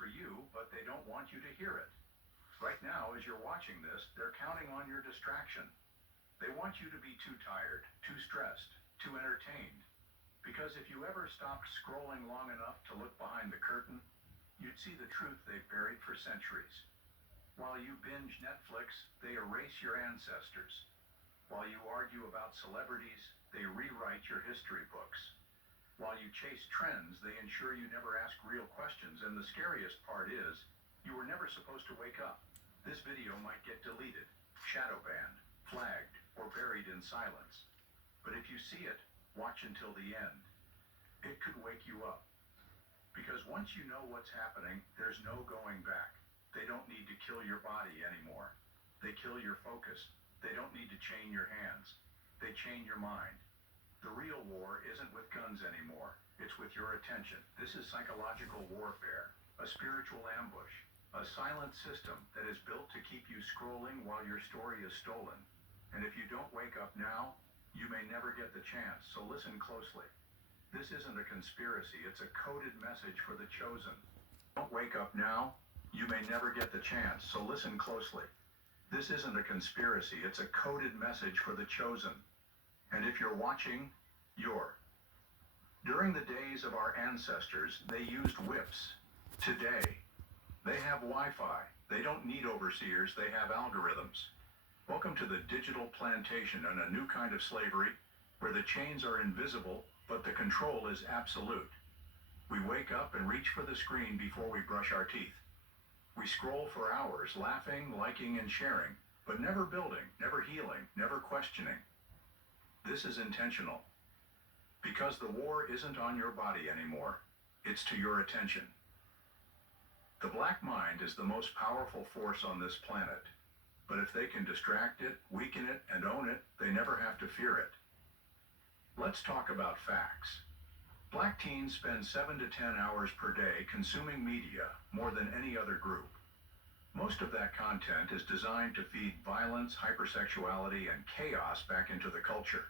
for you, but they don't want you to hear it. Right now, as you're watching this, they're counting on your distraction. They want you to be too tired, too stressed, too entertained. Because if you ever stopped scrolling long enough to look behind the curtain, you'd see the truth they've buried for centuries. While you binge Netflix, they erase your ancestors. While you argue about celebrities, they rewrite your history books. While you chase trends, they ensure you never ask real questions. And the scariest part is, you were never supposed to wake up. This video might get deleted, shadow banned, flagged, or buried in silence. But if you see it, watch until the end. It could wake you up. Because once you know what's happening, there's no going back. They don't need to kill your body anymore. They kill your focus. They don't need to chain your hands. They chain your mind. The real war isn't with guns anymore. It's with your attention. This is psychological warfare, a spiritual ambush, a silent system that is built to keep you scrolling while your story is stolen. And if you don't wake up now, you may never get the chance, so listen closely. This isn't a conspiracy, it's a coded message for the chosen. Don't wake up now, you may never get the chance, so listen closely. This isn't a conspiracy, it's a coded message for the chosen. And if you're watching, you're. During the days of our ancestors, they used whips. Today, they have Wi-Fi. They don't need overseers, they have algorithms. Welcome to the digital plantation and a new kind of slavery where the chains are invisible, but the control is absolute. We wake up and reach for the screen before we brush our teeth. We scroll for hours, laughing, liking, and sharing, but never building, never healing, never questioning. This is intentional. Because the war isn't on your body anymore, it's to your attention. The black mind is the most powerful force on this planet. But if they can distract it, weaken it, and own it, they never have to fear it. Let's talk about facts. Black teens spend 7 to 10 hours per day consuming media, more than any other group. Most of that content is designed to feed violence, hypersexuality, and chaos back into the culture.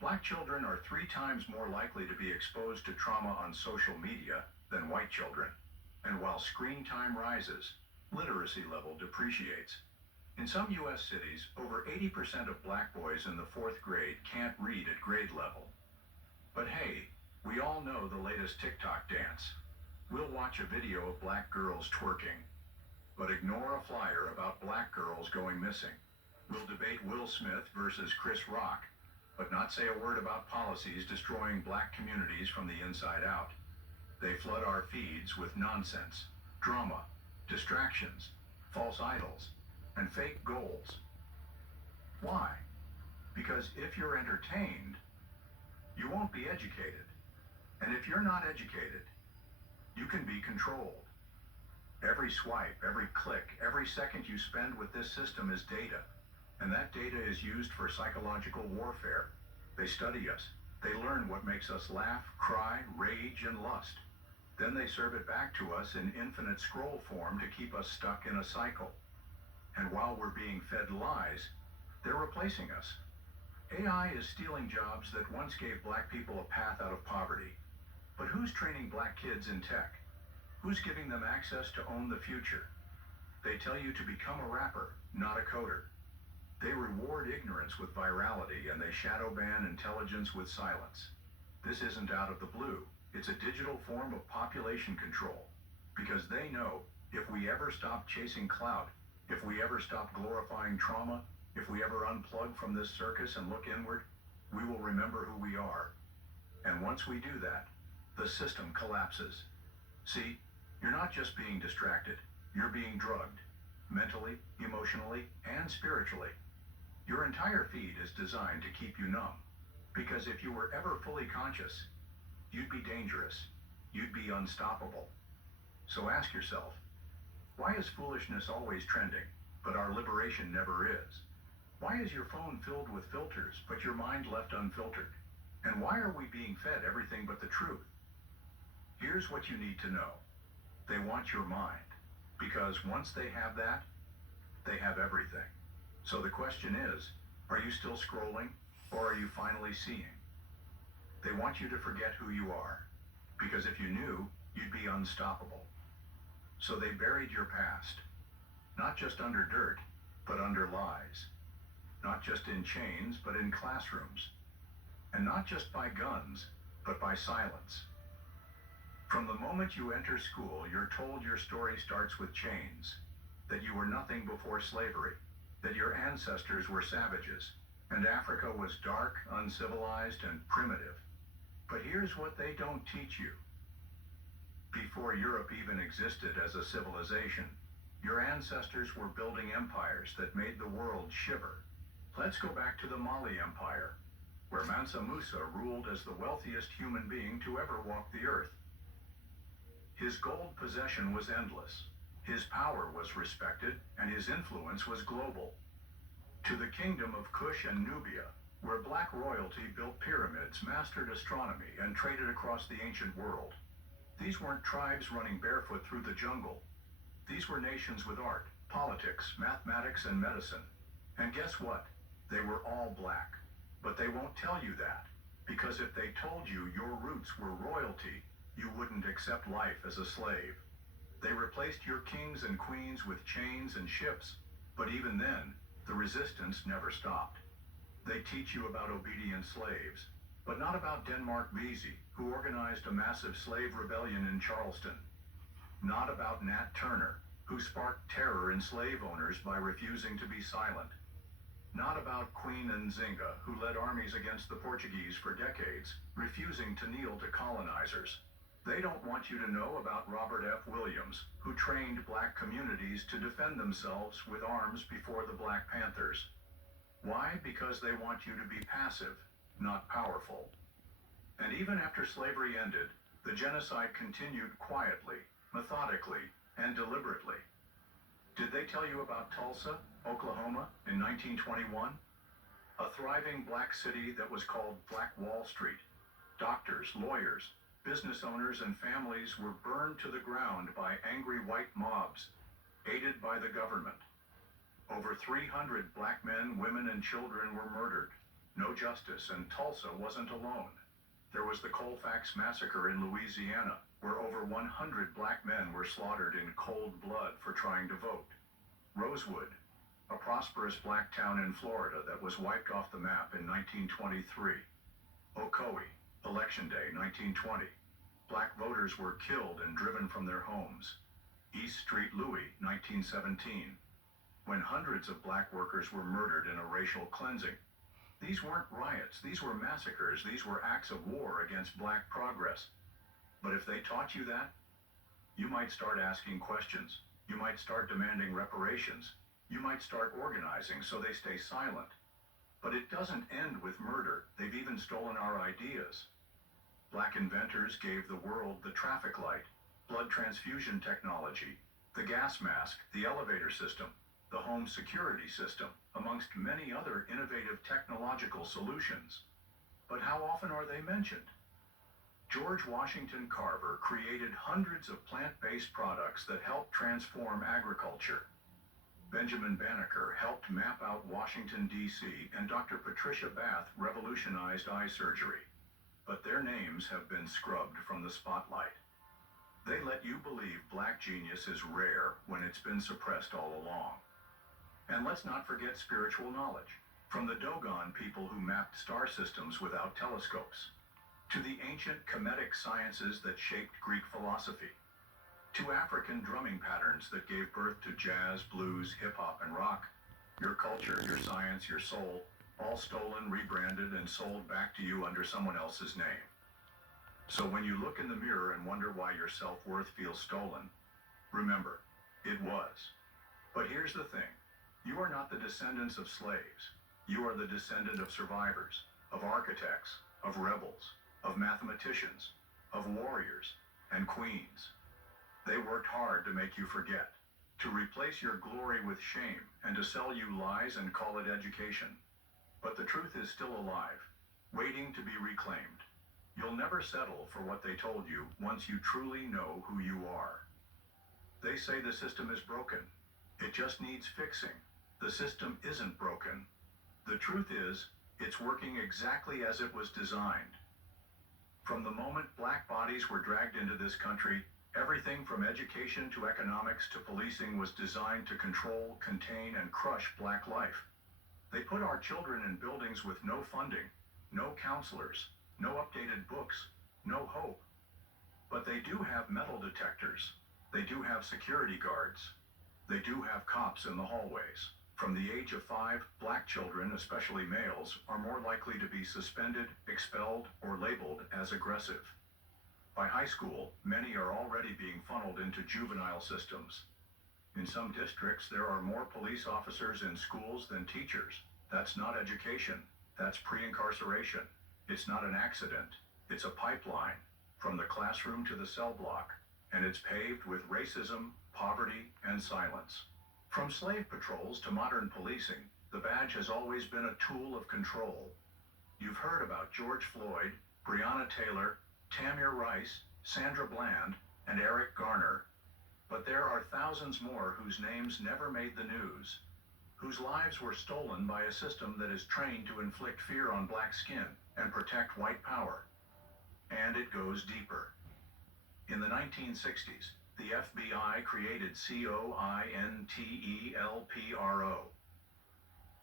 Black children are 3 times more likely to be exposed to trauma on social media than white children. And while screen time rises, literacy level depreciates. In some U.S. cities, over 80% of black boys in the 4th grade can't read at grade level. But hey, we all know the latest TikTok dance. We'll watch a video of black girls twerking, but ignore a flyer about black girls going missing. We'll debate Will Smith versus Chris Rock, but not say a word about policies destroying black communities from the inside out. They flood our feeds with nonsense, drama, distractions, false idols, and fake goals. Why? Because if you're entertained, you won't be educated. And if you're not educated, you can be controlled. Every swipe, every click, every second you spend with this system is data. And that data is used for psychological warfare. They study us. They learn what makes us laugh, cry, rage, and lust. Then they serve it back to us in infinite scroll form to keep us stuck in a cycle. And while we're being fed lies, they're replacing us. AI is stealing jobs that once gave black people a path out of poverty. But who's training black kids in tech? Who's giving them access to own the future? They tell you to become a rapper, not a coder. They reward ignorance with virality, and they shadow ban intelligence with silence. This isn't out of the blue. It's a digital form of population control. Because they know if we ever stop chasing clout, if we ever stop glorifying trauma, if we ever unplug from this circus and look inward, we will remember who we are. And once we do that, the system collapses. See, you're not just being distracted, you're being drugged, mentally, emotionally, and spiritually. Your entire feed is designed to keep you numb. Because if you were ever fully conscious, you'd be dangerous, you'd be unstoppable. So ask yourself, why is foolishness always trending, but our liberation never is? Why is your phone filled with filters, but your mind left unfiltered? And why are we being fed everything but the truth? Here's what you need to know. They want your mind, because once they have that, they have everything. So the question is, are you still scrolling, or are you finally seeing? They want you to forget who you are, because if you knew, you'd be unstoppable. So they buried your past, not just under dirt, but under lies. Not just in chains, but in classrooms. And not just by guns, but by silence. From the moment you enter school, you're told your story starts with chains, that you were nothing before slavery, that your ancestors were savages, and Africa was dark, uncivilized, and primitive. But here's what they don't teach you. Before Europe even existed as a civilization, your ancestors were building empires that made the world shiver. Let's go back to the Mali Empire, where Mansa Musa ruled as the wealthiest human being to ever walk the earth. His gold possession was endless, his power was respected, and his influence was global. To the kingdom of Kush and Nubia, where black royalty built pyramids, mastered astronomy, and traded across the ancient world. These weren't tribes running barefoot through the jungle. These were nations with art, politics, mathematics, and medicine. And guess what? They were all black. But they won't tell you that, because if they told you your roots were royalty, you wouldn't accept life as a slave. They replaced your kings and queens with chains and ships, but even then, the resistance never stopped. They teach you about obedient slaves, but not about Denmark Vesey, who organized a massive slave rebellion in Charleston. Not about Nat Turner, who sparked terror in slave owners by refusing to be silent. Not about Queen Nzinga, who led armies against the Portuguese for decades, refusing to kneel to colonizers. They don't want you to know about Robert F. Williams, who trained black communities to defend themselves with arms before the Black Panthers. Why? Because they want you to be passive, not powerful. And even after slavery ended, the genocide continued quietly, methodically, and deliberately. Did they tell you about Tulsa, Oklahoma, in 1921? A thriving black city that was called Black Wall Street. Doctors, lawyers, business owners, and families were burned to the ground by angry white mobs, aided by the government. Over 300 black men, women, and children were murdered. No justice, and Tulsa wasn't alone. There was the Colfax Massacre in Louisiana, where over 100 black men were slaughtered in cold blood for trying to vote. Rosewood, a prosperous black town in Florida that was wiped off the map in 1923. Ocoee, Election Day, 1920. Black voters were killed and driven from their homes. East Street Louis, 1917. When hundreds of black workers were murdered in a racial cleansing. These weren't riots, these were massacres, these were acts of war against black progress. But if they taught you that, you might start asking questions. You might start demanding reparations. You might start organizing so they stay silent. But it doesn't end with murder. They've even stolen our ideas. Black inventors gave the world the traffic light, blood transfusion technology, the gas mask, the elevator system, the home security system, amongst many other innovative technological solutions. But how often are they mentioned? George Washington Carver created hundreds of plant-based products that helped transform agriculture. Benjamin Banneker helped map out Washington, D.C., and Dr. Patricia Bath revolutionized eye surgery. But their names have been scrubbed from the spotlight. They let you believe black genius is rare when it's been suppressed all along. And let's not forget spiritual knowledge, from the Dogon people who mapped star systems without telescopes, to the ancient Kemetic sciences that shaped Greek philosophy, to African drumming patterns that gave birth to jazz, blues, hip-hop, and rock. Your culture, your science, your soul, all stolen, rebranded, and sold back to you under someone else's name. So when you look in the mirror and wonder why your self-worth feels stolen, remember, it was. But here's the thing. You are not the descendants of slaves. You are the descendant of survivors, of architects, of rebels, of mathematicians, of warriors, and queens. They worked hard to make you forget, to replace your glory with shame, and to sell you lies and call it education. But the truth is still alive, waiting to be reclaimed. You'll never settle for what they told you once you truly know who you are. They say the system is broken. It just needs fixing. The system isn't broken. The truth is, it's working exactly as it was designed. From the moment black bodies were dragged into this country, Everything from education to economics to policing was designed to control, contain, and crush black life. They put our children in buildings with no funding, no counselors, no updated books, no hope. But they do have metal detectors. They do have security guards. They do have cops in the hallways. From the age of 5, black children, especially males, are more likely to be suspended, expelled, or labeled as aggressive. By high school, many are already being funneled into juvenile systems. In some districts, there are more police officers in schools than teachers. That's not education. That's pre-incarceration. It's not an accident. It's a pipeline from the classroom to the cell block, and it's paved with racism, poverty, and silence. From slave patrols to modern policing, the badge has always been a tool of control. You've heard about George Floyd, Breonna Taylor, Tamir Rice, Sandra Bland, and Eric Garner. But there are thousands more whose names never made the news, whose lives were stolen by a system that is trained to inflict fear on black skin and protect white power. And it goes deeper. In the 1960s, the FBI created COINTELPRO.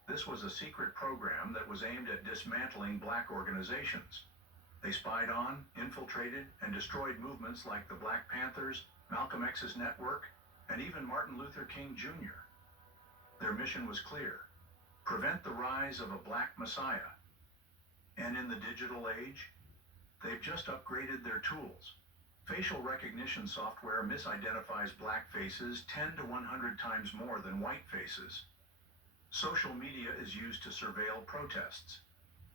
This was a secret program that was aimed at dismantling black organizations. They spied on, infiltrated, and destroyed movements like the Black Panthers, Malcolm X's network, and even Martin Luther King Jr. Their mission was clear: prevent the rise of a black messiah. And in the digital age, they've just upgraded their tools. Facial recognition software misidentifies black faces 10 to 100 times more than white faces. Social media is used to surveil protests.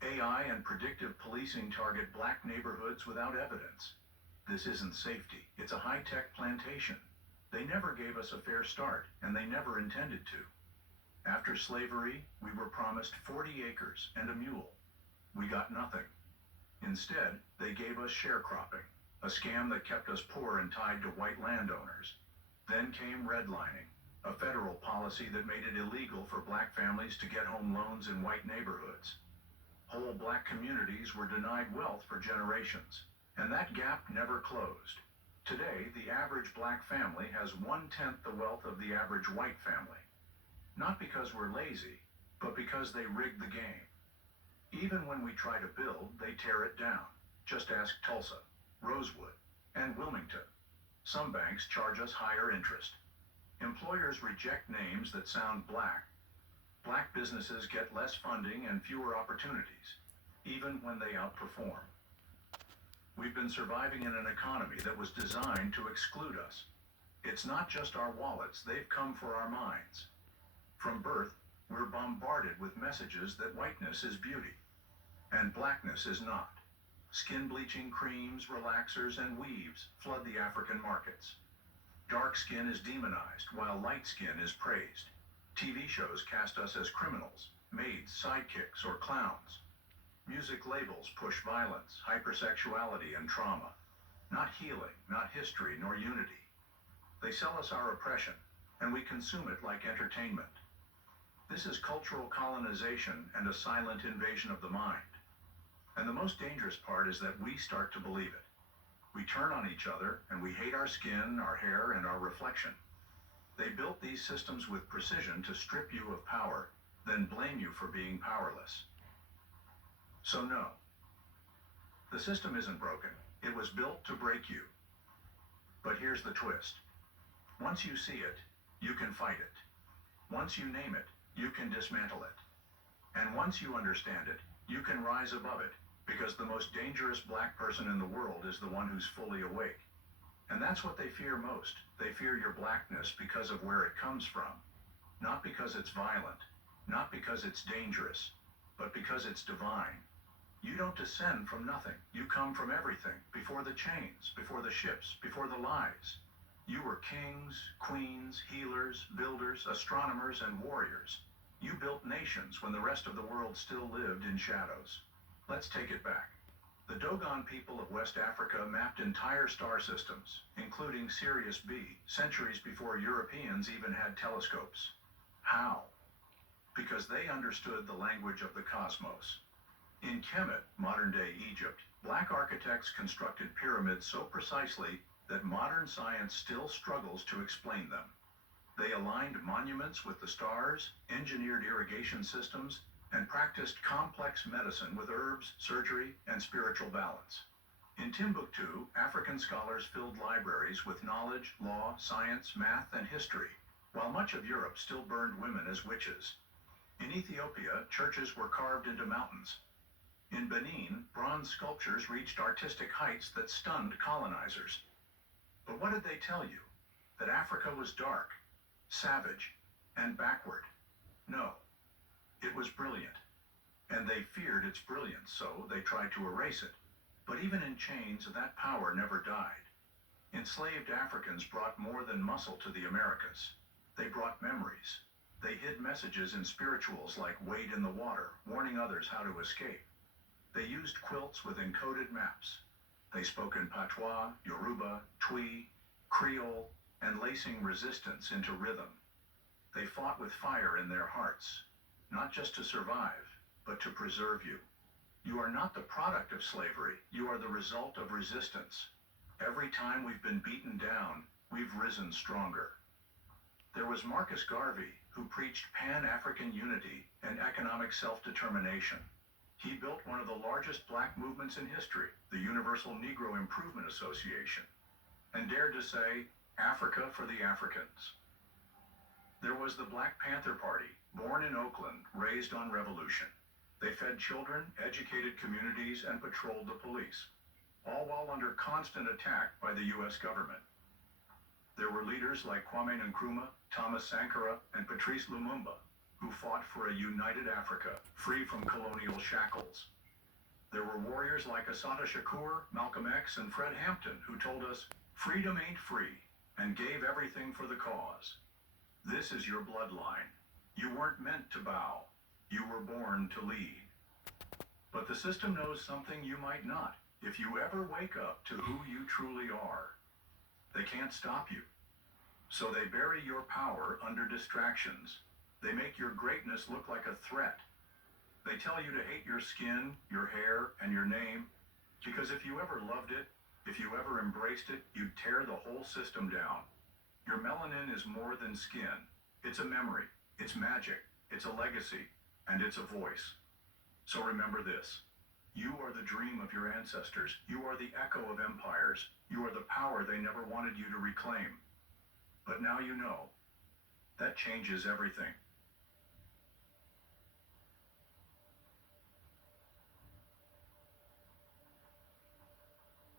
AI and predictive policing target black neighborhoods without evidence. This isn't safety, it's a high-tech plantation. They never gave us a fair start, and they never intended to. After slavery, we were promised 40 acres and a mule. We got nothing. Instead, they gave us sharecropping, a scam that kept us poor and tied to white landowners. Then came redlining, a federal policy that made it illegal for black families to get home loans in white neighborhoods. Whole black communities were denied wealth for generations, and that gap never closed. Today, the average black family has 1/10 the wealth of the average white family. Not because we're lazy, but because they rigged the game. Even when we try to build, they tear it down. Just ask Tulsa, Rosewood, and Wilmington. Some banks charge us higher interest. Employers reject names that sound black. Black businesses get less funding and fewer opportunities, even when they outperform. We've been surviving in an economy that was designed to exclude us. It's not just our wallets, they've come for our minds. From birth, we're bombarded with messages that whiteness is beauty, and blackness is not. Skin bleaching creams, relaxers, and weaves flood the African markets. Dark skin is demonized, while light skin is praised. TV shows cast us as criminals, maids, sidekicks, or clowns. Music labels push violence, hypersexuality, and trauma. Not healing, not history, nor unity. They sell us our oppression, and we consume it like entertainment. This is cultural colonization and a silent invasion of the mind. And the most dangerous part is that we start to believe it. We turn on each other, and we hate our skin, our hair, and our reflection. They built these systems with precision to strip you of power, then blame you for being powerless. So no, the system isn't broken. It was built to break you. But here's the twist. Once you see it, you can fight it. Once you name it, you can dismantle it. And once you understand it, you can rise above it, because the most dangerous black person in the world is the one who's fully awake. And that's what they fear most. They fear your blackness because of where it comes from. Not because it's violent, not because it's dangerous, but because it's divine. You don't descend from nothing. You come from everything, before the chains, before the ships, before the lies. You were kings, queens, healers, builders, astronomers, and warriors. You built nations when the rest of the world still lived in shadows. Let's take it back. The Dogon people of West Africa mapped entire star systems, including Sirius B, centuries before Europeans even had telescopes. How? Because they understood the language of the cosmos. In Kemet, modern-day Egypt, black architects constructed pyramids so precisely that modern science still struggles to explain them. They aligned monuments with the stars, engineered irrigation systems, and practiced complex medicine with herbs, surgery, and spiritual balance. In Timbuktu, African scholars filled libraries with knowledge, law, science, math, and history, while much of Europe still burned women as witches. In Ethiopia, churches were carved into mountains. In Benin, bronze sculptures reached artistic heights that stunned colonizers. But what did they tell you? That Africa was dark, savage, and backward? No, it was brilliant. And they feared its brilliance, so they tried to erase it. But even in chains, that power never died. Enslaved Africans brought more than muscle to the Americas. They brought memories. They hid messages in spirituals like wade in the water, warning others how to escape. They used quilts with encoded maps. They spoke in patois, Yoruba, Twi, Creole, and lacing resistance into rhythm. They fought with fire in their hearts, not just to survive, but to preserve you. You are not the product of slavery. You are the result of resistance. Every time we've been beaten down, we've risen stronger. There was Marcus Garvey, who preached Pan-African unity and economic self-determination. He built one of the largest black movements in history, the Universal Negro Improvement Association, and dared to say, Africa for the Africans. There was the Black Panther Party, born in Oakland, raised on revolution. They fed children, educated communities, and patrolled the police, all while under constant attack by the U.S. government. There were leaders like Kwame Nkrumah, Thomas Sankara, and Patrice Lumumba, who fought for a united Africa, free from colonial shackles. There were warriors like Assata Shakur, Malcolm X, and Fred Hampton, who told us, freedom ain't free, and gave everything for the cause. This is your bloodline. You weren't meant to bow. You were born to lead. But the system knows something you might not. If you ever wake up to who you truly are, they can't stop you. So they bury your power under distractions. They make your greatness look like a threat. They tell you to hate your skin, your hair, and your name, because if you ever loved it, if you ever embraced it, you'd tear the whole system down. Your melanin is more than skin. It's a memory, it's magic, it's a legacy, and it's a voice. So remember this. You are the dream of your ancestors. You are the echo of empires. You are the power they never wanted you to reclaim. But now you know. That changes everything.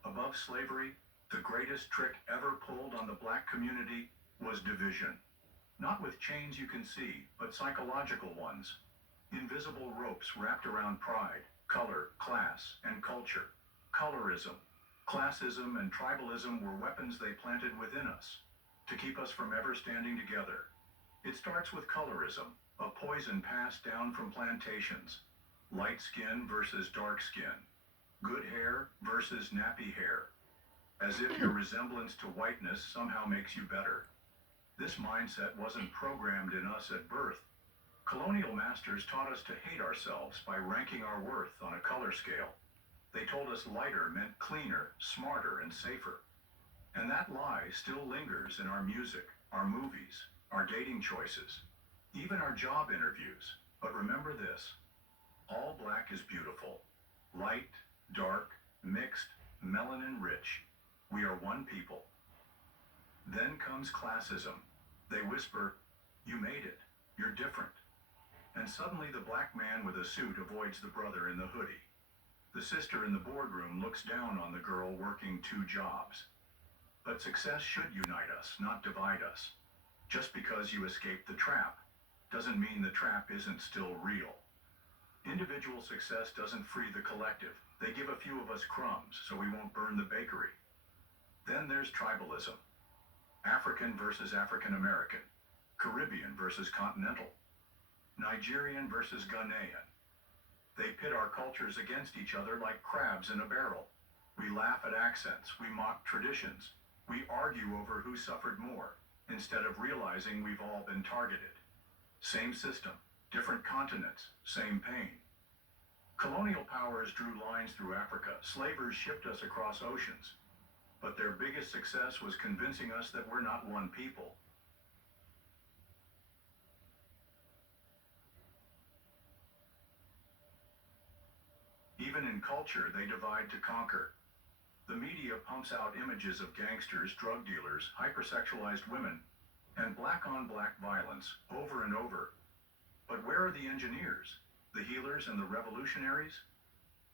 Above slavery, the greatest trick ever pulled on the black community was division. Not with chains you can see, but psychological ones. Invisible ropes wrapped around pride, color, class, and culture. Colorism, classism, and tribalism were weapons they planted within us to keep us from ever standing together. It starts with colorism, a poison passed down from plantations. Light skin versus dark skin. Good hair versus nappy hair. As if your resemblance to whiteness somehow makes you better. This mindset wasn't programmed in us at birth. Colonial masters taught us to hate ourselves by ranking our worth on a color scale. They told us lighter meant cleaner, smarter, and safer. And that lie still lingers in our music, our movies, our dating choices, even our job interviews. But remember this, all black is beautiful. Light, dark, mixed, melanin rich. We are one people. Then comes classism. They whisper, you made it, you're different. And suddenly the black man with a suit avoids the brother in the hoodie. The sister in the boardroom looks down on the girl working two jobs. But success should unite us, not divide us. Just because you escaped the trap doesn't mean the trap isn't still real. Individual success doesn't free the collective. They give a few of us crumbs so we won't burn the bakery. Then there's tribalism. African versus African American. Caribbean versus continental. Nigerian versus Ghanaian. They pit our cultures against each other like crabs in a barrel. We laugh at accents, we mock traditions, we argue over who suffered more, instead of realizing we've all been targeted. Same system, different continents, same pain. Colonial powers drew lines through Africa. Slavers shipped us across oceans. But their biggest success was convincing us that we're not one people. Even in culture, they divide to conquer. The media pumps out images of gangsters, drug dealers, hypersexualized women, and black-on-black violence over and over. But where are the engineers, the healers, and the revolutionaries?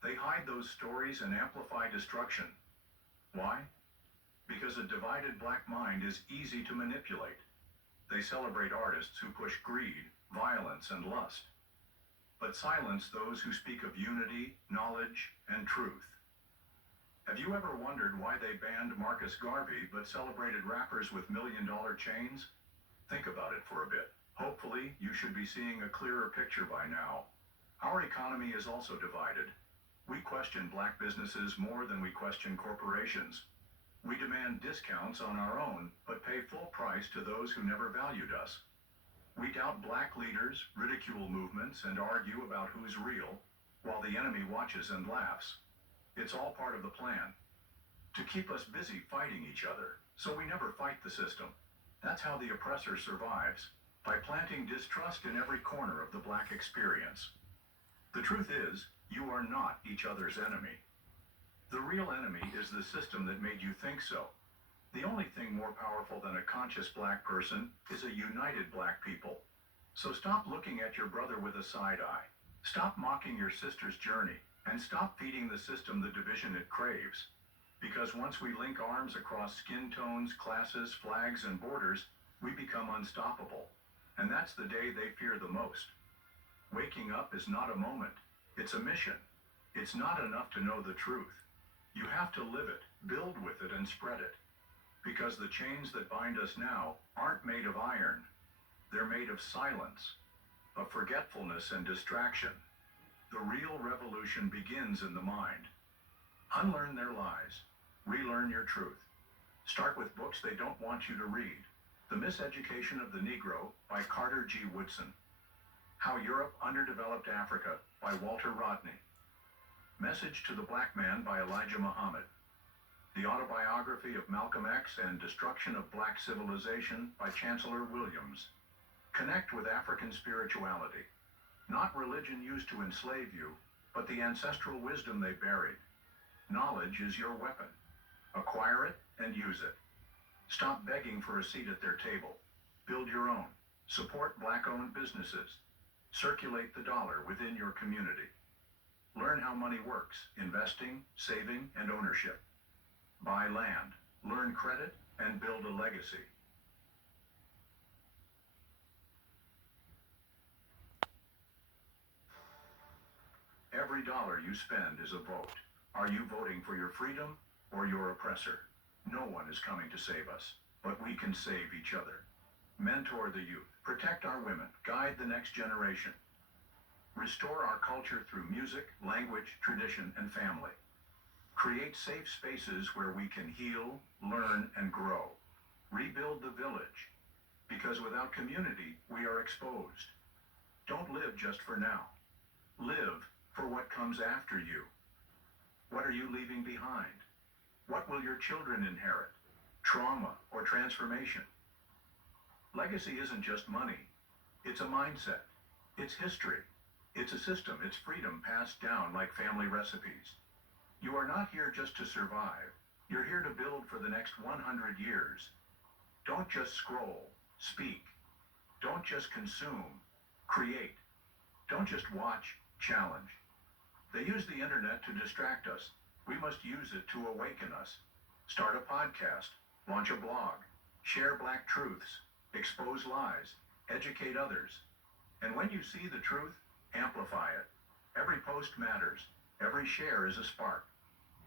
They hide those stories and amplify destruction. Why? Because a divided black mind is easy to manipulate. They celebrate artists who push greed, violence, and lust, but silence those who speak of unity, knowledge, and truth. Have you ever wondered why they banned Marcus Garvey but celebrated rappers with million-dollar chains? Think about it for a bit. Hopefully, you should be seeing a clearer picture by now. Our economy is also divided. We question black businesses more than we question corporations. We demand discounts on our own, but pay full price to those who never valued us. We doubt black leaders, ridicule movements, and argue about who's real, while the enemy watches and laughs. It's all part of the plan. To keep us busy fighting each other, so we never fight the system. That's how the oppressor survives, by planting distrust in every corner of the black experience. The truth is, you are not each other's enemy. The real enemy is the system that made you think so. The only thing more powerful than a conscious black person is a united black people. So stop looking at your brother with a side eye. Stop mocking your sister's journey, and stop feeding the system the division it craves. Because once we link arms across skin tones, classes, flags, and borders, we become unstoppable. And that's the day they fear the most. Waking up is not a moment, it's a mission. It's not enough to know the truth. You have to live it, build with it, and spread it. Because the chains that bind us now aren't made of iron. They're made of silence, of forgetfulness and distraction. The real revolution begins in the mind. Unlearn their lies. Relearn your truth. Start with books they don't want you to read. The Miseducation of the Negro by Carter G. Woodson. How Europe Underdeveloped Africa by Walter Rodney. Message to the Black Man by Elijah Muhammad. The Autobiography of Malcolm X and Destruction of Black Civilization by Chancellor Williams. Connect with African spirituality. Not religion used to enslave you, but the ancestral wisdom they buried. Knowledge is your weapon. Acquire it and use it. Stop begging for a seat at their table. Build your own. Support black-owned businesses. Circulate the dollar within your community. Learn how money works, investing, saving, and ownership. Buy land, learn credit, and build a legacy. Every dollar you spend is a vote. Are you voting for your freedom or your oppressor? No one is coming to save us, but we can save each other. Mentor the youth, protect our women, guide the next generation. Restore our culture through music, language, tradition, and family. Create safe spaces where we can heal, learn, and grow. Rebuild the village, because without community, we are exposed. Don't live just for now. Live for what comes after you. What are you leaving behind? What will your children inherit? Trauma or transformation? Legacy isn't just money. It's a mindset. It's history. It's a system. It's freedom passed down like family recipes. You are not here just to survive. You're here to build for the next 100 years. Don't just scroll. Speak. Don't just consume. Create. Don't just watch. Challenge. They use the internet to distract us. We must use it to awaken us. Start a podcast. Launch a blog. Share black truths. Expose lies. Educate others. And when you see the truth, amplify it. Every post matters. Every share is a spark.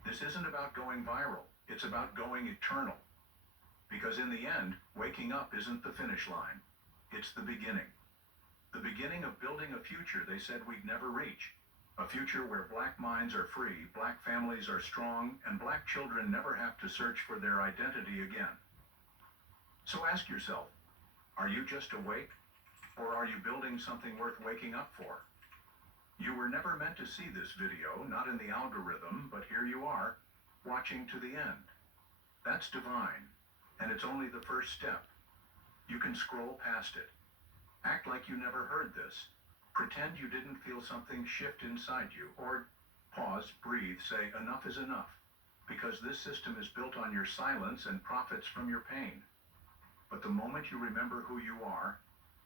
This isn't about going viral. It's about going eternal. Because in the end, waking up isn't the finish line. It's the beginning. The beginning of building a future they said we'd never reach. A future where black minds are free, black families are strong, and black children never have to search for their identity again. So ask yourself, are you just awake? Or are you building something worth waking up for? You were never meant to see this video, not in the algorithm, but here you are, watching to the end. That's divine, and it's only the first step. You can scroll past it. Act like you never heard this. Pretend you didn't feel something shift inside you, or pause, breathe, say enough is enough, because this system is built on your silence and profits from your pain. But the moment you remember who you are,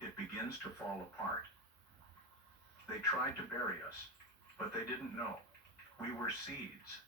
it begins to fall apart. They tried to bury us, but they didn't know. We were seeds,